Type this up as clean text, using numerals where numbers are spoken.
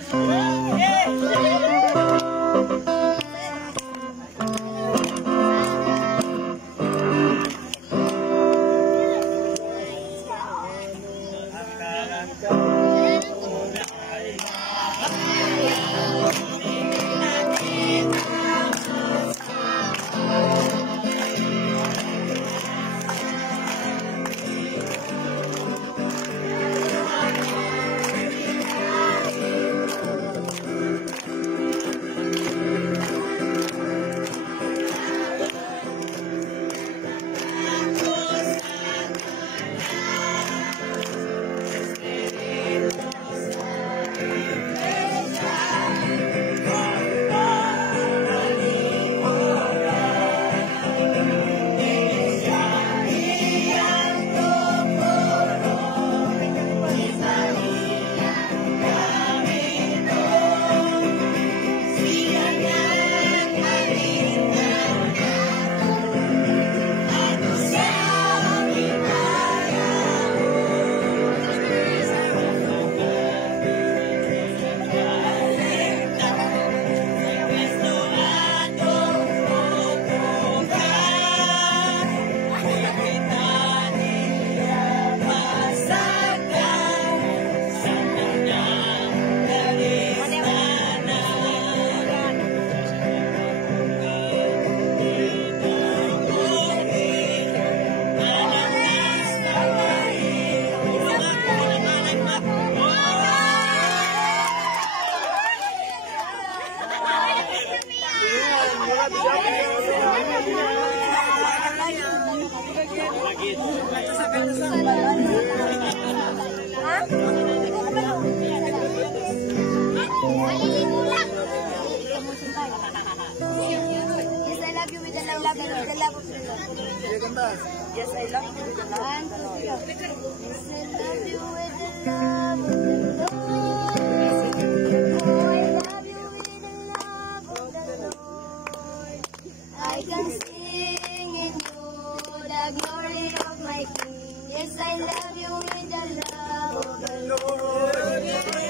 Yes, I love you with the love of the Lord. Yes, I love you with the love of the Lord. Oh, I love you with the love of the Lord. I can sing in you the glory of my King. Yes, I love you with the love of the Lord.